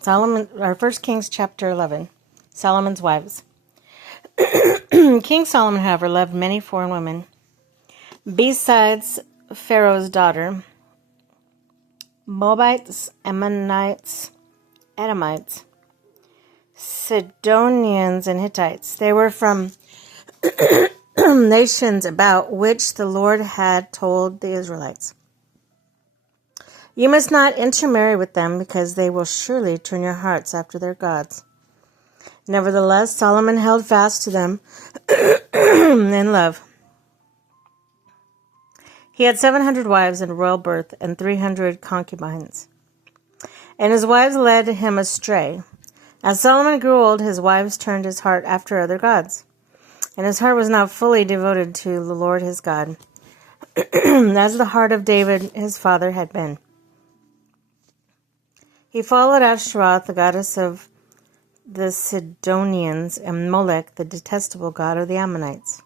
Solomon, or 1 Kings chapter 11, Solomon's wives. King Solomon, however, loved many foreign women, besides Pharaoh's daughter, Moabites, Ammonites, Edomites, Sidonians, and Hittites. They were from nations about which the Lord had told the Israelites, "You must not intermarry with them, because they will surely turn your hearts after their gods." Nevertheless, Solomon held fast to them in love. He had 700 wives in royal birth and 300 concubines, and his wives led him astray. As Solomon grew old, his wives turned his heart after other gods, and his heart was not fully devoted to the Lord his God, as the heart of David his father had been. He followed Ashtaroth, the goddess of the Sidonians, and Molech, the detestable god of the Ammonites.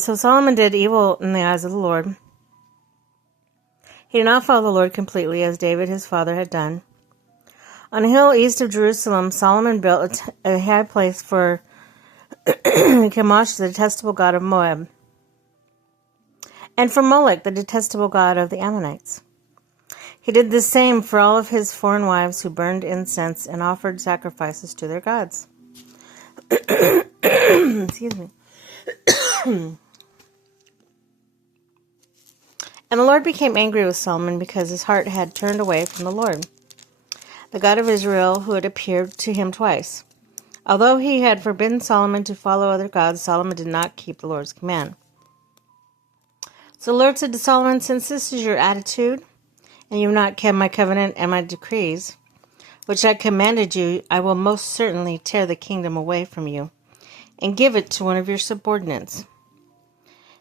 So Solomon did evil in the eyes of the Lord. He did not follow the Lord completely, as David his father had done. On a hill east of Jerusalem, Solomon built a high place for Chemosh, the detestable god of Moab, and for Molech, the detestable god of the Ammonites. He did the same for all of his foreign wives who burned incense and offered sacrifices to their gods. Excuse me. And the Lord became angry with Solomon because his heart had turned away from the Lord, the God of Israel, who had appeared to him twice. Although he had forbidden Solomon to follow other gods, Solomon did not keep the Lord's command. So the Lord said to Solomon, "Since this is your attitude, and you have not kept my covenant and my decrees, which I commanded you, I will most certainly tear the kingdom away from you and give it to one of your subordinates.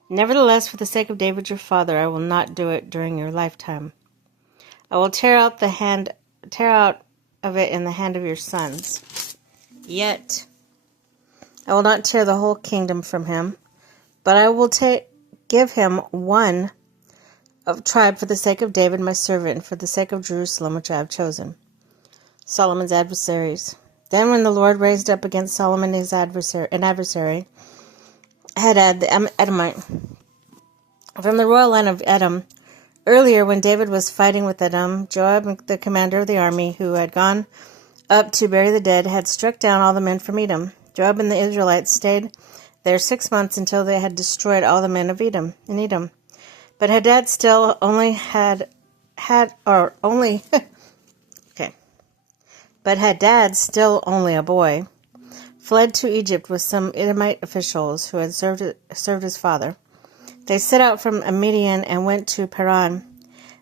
Nevertheless, for the sake of David your father, I will not do it during your lifetime. I will tear out of it in the hand of your sons. Yet I will not tear the whole kingdom from him, but I will give him one of tribe for the sake of David my servant, and for the sake of Jerusalem which I have chosen." Solomon's adversaries. Then when the Lord raised up against Solomon an adversary, Hadad the Edomite, from the royal line of Edom. Earlier, when David was fighting with Edom, Joab, the commander of the army, who had gone up to bury the dead, had struck down all the men from Edom. Joab and the Israelites stayed there 6 months until they had destroyed all the men of Edom. But Hadad still only But Hadad, still only a boy, fled to Egypt with some Edomite officials who had served his father. They set out from Midian and went to Paran.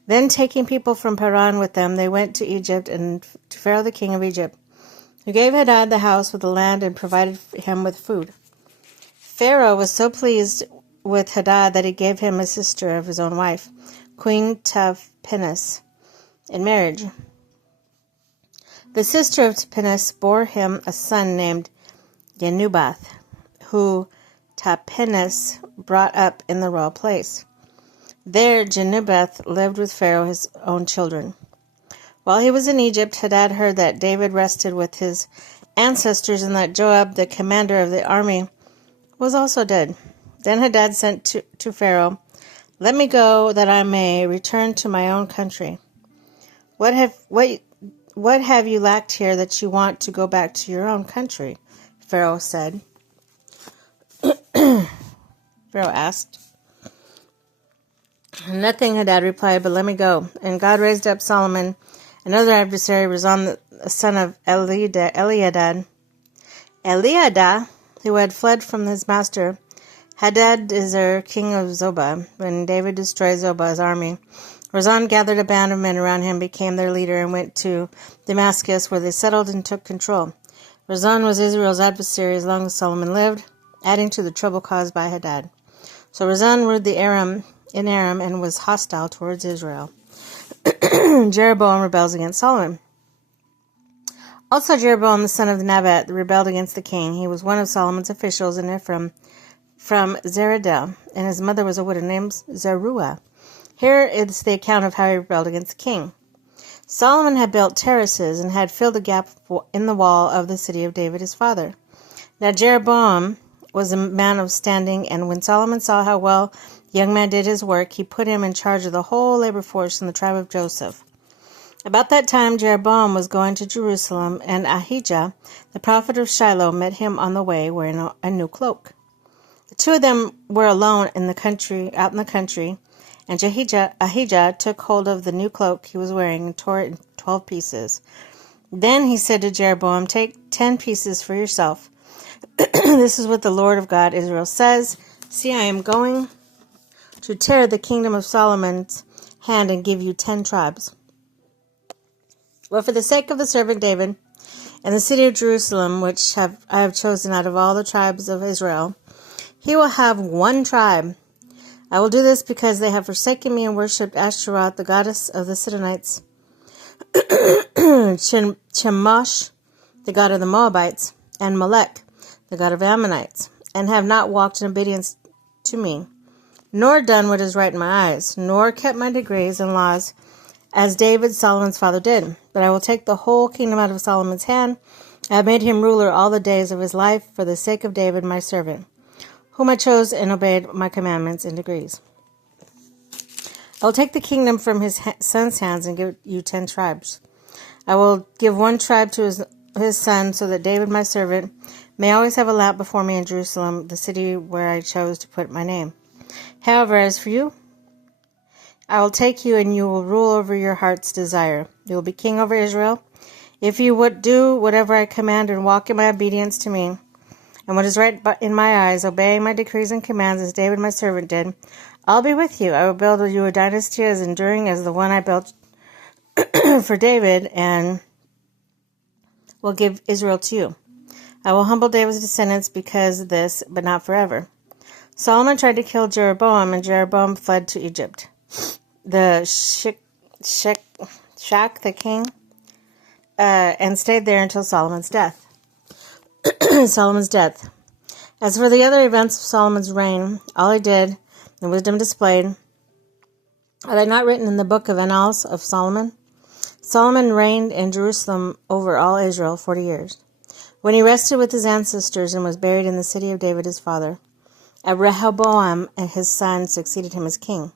Then, taking people from Paran with them, they went to Egypt and to Pharaoh the king of Egypt, who gave Hadad the house with the land and provided him with food. Pharaoh was so pleased with Hadad that he gave him a sister of his own wife, Queen Tahpenes, in marriage. The sister of Tahpenes bore him a son named Genubath, who Tahpenes brought up in the royal place. There Genubath lived with Pharaoh his own children. While he was in Egypt, Hadad heard that David rested with his ancestors and that Joab, the commander of the army, was also dead. Then Hadad sent to Pharaoh, "Let me go, that I may return to my own country. What have you lacked here that you want to go back to your own country?" Pharaoh said. Pharaoh asked. "Nothing," Hadad replied, "but let me go." And God raised up Solomon. Another adversary was on the son of Eliada, who had fled from his master, Hadadezer, king of Zobah. When David destroyed Zobah's army, Rezon gathered a band of men around him, became their leader, and went to Damascus, where they settled and took control. Rezon was Israel's adversary as long as Solomon lived, adding to the trouble caused by Hadad. So Rezon ruled in Aram and was hostile towards Israel. Jeroboam rebels against Solomon. Also Jeroboam, the son of Nebat, rebelled against the king. He was one of Solomon's officials in Ephraim from Zeredah, and his mother was a widow named Zeruah. Here is the account of how he rebelled against the king. Solomon had built terraces and had filled a gap in the wall of the city of David his father. Now Jeroboam was a man of standing, and when Solomon saw how well the young man did his work, he put him in charge of the whole labor force in the tribe of Joseph. About that time Jeroboam was going to Jerusalem, and Ahijah, the prophet of Shiloh, met him on the way wearing a new cloak. The two of them were alone out in the country, and Ahijah took hold of the new cloak he was wearing and tore it in 12 pieces. Then he said to Jeroboam, "Take 10 pieces for yourself. This is what the Lord of God Israel says. See, I am going to tear the kingdom of Solomon's hand and give you 10 tribes. Well, for the sake of the servant David and the city of Jerusalem, which I have chosen out of all the tribes of Israel, he will have one tribe. I will do this because they have forsaken me and worshipped Ashtaroth, the goddess of the Sidonites, Chemosh, the god of the Moabites, and Molech, the god of Ammonites, and have not walked in obedience to me, nor done what is right in my eyes, nor kept my decrees and laws, as David, Solomon's father, did. But I will take the whole kingdom out of Solomon's hand. I have made him ruler all the days of his life for the sake of David, my servant, whom I chose and obeyed my commandments and decrees. I will take the kingdom from his son's hands and give you 10 tribes. I will give one tribe to his son, so that David, my servant, may always have a lamp before me in Jerusalem, the city where I chose to put my name. However, as for you, I will take you, and you will rule over your heart's desire. You will be king over Israel. If you would do whatever I command and walk in my obedience to me, and what is right in my eyes, obeying my decrees and commands as David my servant did, I'll be with you. I will build you a dynasty as enduring as the one I built for David, and will give Israel to you. I will humble David's descendants because of this, but not forever." Solomon tried to kill Jeroboam, and Jeroboam fled to Egypt. The Shach the king, and stayed there until Solomon's death. Solomon's death. As for the other events of Solomon's reign, all he did, and wisdom displayed, are they not written in the book of Annals of Solomon? Solomon reigned in Jerusalem over all Israel 40 years. When he rested with his ancestors and was buried in the city of David his father, Rehoboam and his son succeeded him as king.